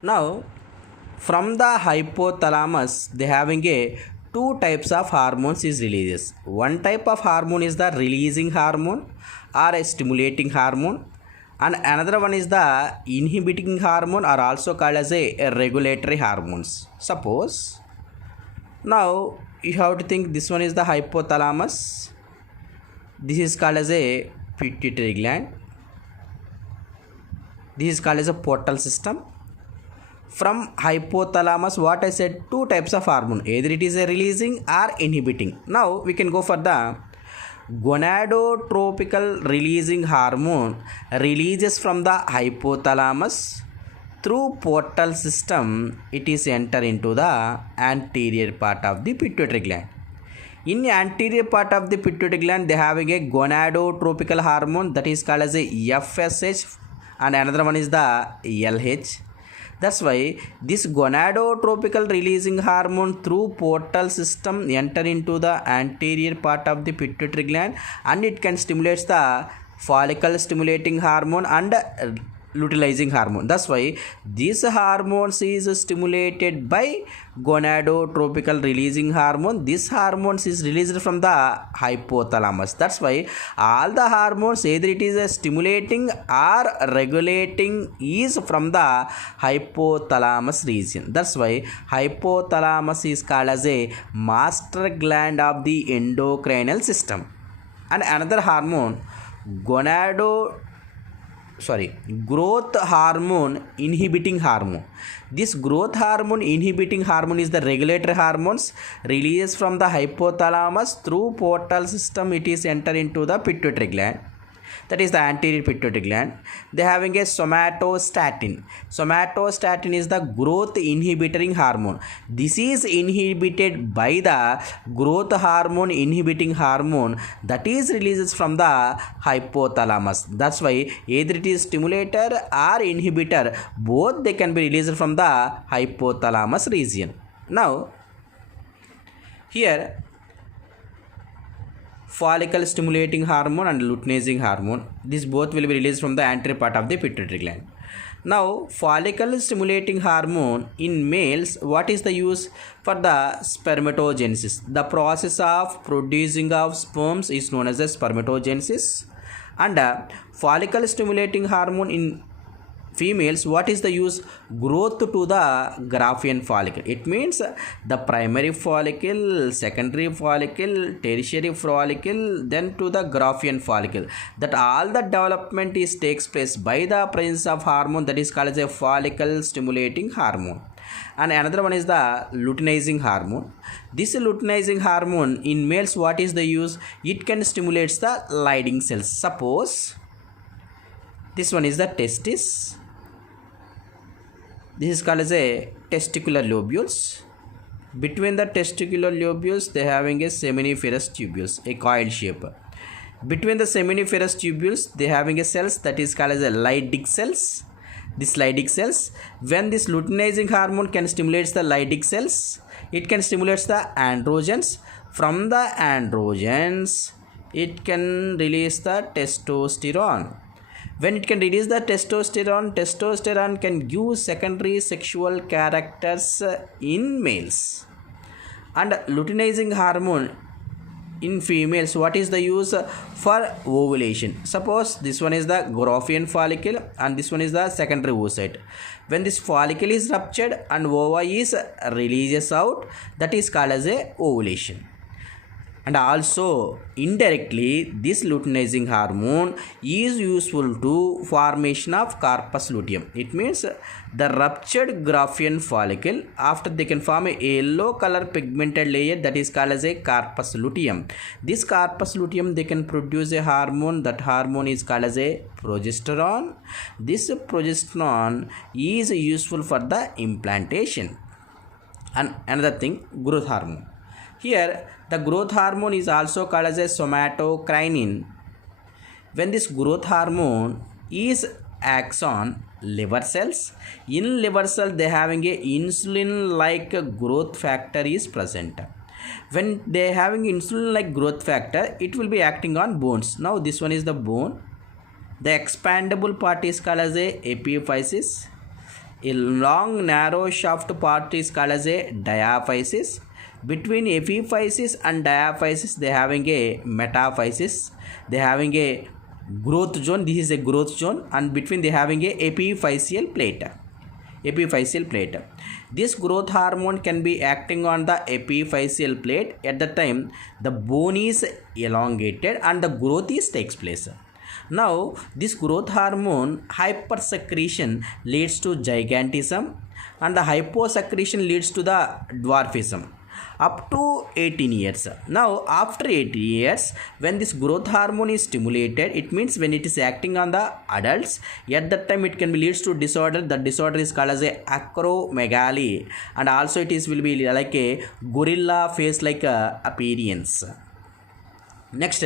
Now, from the hypothalamus, they having a two types of hormones is releases. One type of hormone is the releasing hormone or a stimulating hormone, and another one is the inhibiting hormone or also called as a regulatory hormones. Suppose now you have to think this one is the hypothalamus. This is called as a pituitary gland. This is called as a portal system. From hypothalamus, what I said, two types of hormone, either it is a releasing or inhibiting. Now we can go for the gonadotropical releasing hormone releases from the hypothalamus through portal system. It is enter into the anterior part of the pituitary gland. In the anterior part of the pituitary gland, they having a gonadotropical hormone that is called as a FSH, and another one is the LH. That's why this gonadotropical releasing hormone through portal system enter into the anterior part of the pituitary gland, and it can stimulate the follicle stimulating hormone and luteinizing hormone. That's why this hormones is stimulated by gonadotropical releasing hormone. This hormones is released from the hypothalamus. That's why all the hormones, either it is a stimulating or regulating, is from the hypothalamus region. That's why hypothalamus is called as a master gland of the endocrinal system. And another hormone, growth hormone inhibiting hormone. This growth hormone inhibiting hormone is the regulatory hormones released from the hypothalamus through portal system. It is enter into the pituitary gland, that is the anterior pituitary gland. They having a somatostatin. Somatostatin is the growth inhibiting hormone. This is inhibited by the growth hormone inhibiting hormone that is released from the hypothalamus. That's why either it is stimulator or inhibitor, both they can be released from the hypothalamus region. Now here, follicle stimulating hormone and luteinizing hormone, these both will be released from the anterior part of the pituitary gland. Now follicle stimulating hormone in males, what is the use? For the spermatogenesis. The process of producing of sperms is known as a spermatogenesis. And follicle stimulating hormone in females, what is the use? Growth to the Graafian follicle. It means the primary follicle, secondary follicle, tertiary follicle, then to the Graafian follicle. That all the development is takes place by the presence of hormone that is called as a follicle stimulating hormone. And another one is the luteinizing hormone. This luteinizing hormone in males, what is the use? It can stimulate the Leydig cells. Suppose this one is the testis. This is called as a testicular lobules. Between the testicular lobules, they having a seminiferous tubules, a coil shape. Between the seminiferous tubules, they having a cells that is called as a Leydig cells. This Leydig cells, when this luteinizing hormone can stimulate the Leydig cells, it can stimulate the androgens. From the androgens, it can release the testosterone. When it can release the testosterone, testosterone can give secondary sexual characters in males. And luteinizing hormone in females, what is the use? For ovulation. Suppose this one is the Graafian follicle and this one is the secondary oocyte. When this follicle is ruptured and ova is releases out, that is called as a ovulation. And also indirectly, this luteinizing hormone is useful to formation of corpus luteum. It means the ruptured Graafian follicle, after they can form a yellow color pigmented layer that is called as a corpus luteum. This corpus luteum, they can produce a hormone. That hormone is called as a progesterone. This progesterone is useful for the implantation. And another thing, growth hormone. Here, the growth hormone is also called as a somatokinin. When this growth hormone is acts on liver cells, in liver cell they having a insulin-like growth factor is present. When they having insulin-like growth factor, it will be acting on bones. Now this one is the bone. The expandable part is called as a epiphysis. A long narrow shaft part is called as a diaphysis. Between epiphysis and diaphysis, they having a metaphysis. They having a growth zone. This is a growth zone, and between they having a epiphyseal plate. Epiphyseal plate. This growth hormone can be acting on the epiphyseal plate at the time the bone is elongated and the growth is takes place. Now, this growth hormone hypersecretion leads to gigantism and the hyposecretion leads to the dwarfism up to 18 years. Now, after 18 years, when this growth hormone is stimulated, it means when it is acting on the adults, at that time it can be leads to disorder. The disorder is called as a acromegaly, and also it is will be like a gorilla face like appearance. Next,